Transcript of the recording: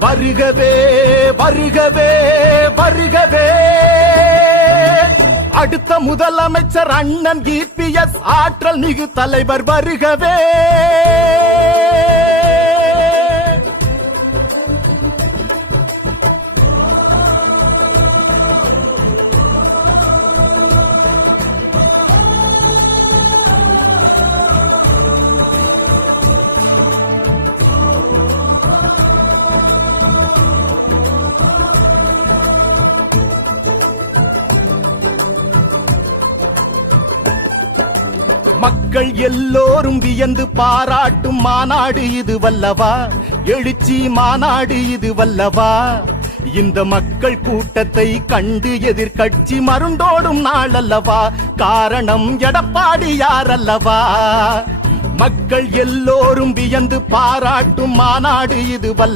வருகவே வருகவே வருகவே. அடுத்த முதலமைச்சர் அண்ணன் இபிஎஸ் ஆற்றல் மிகு தலைவர் வருகவே. மக்கள் எல்லோரும் வியந்து பாராட்டும் மாநாடு இது வல்லவா, எழுச்சி மாநாடு இது வல்லவா. இந்த மக்கள் கூட்டத்தை கண்டு எதிர்கட்சி மருண்டோடும் நாள் அல்லவா, காரணம் எடப்பாடியார் அல்லவா. மக்கள் எல்லோரும் வியந்து பாராட்டும் மாநாடு இது வல்லவா.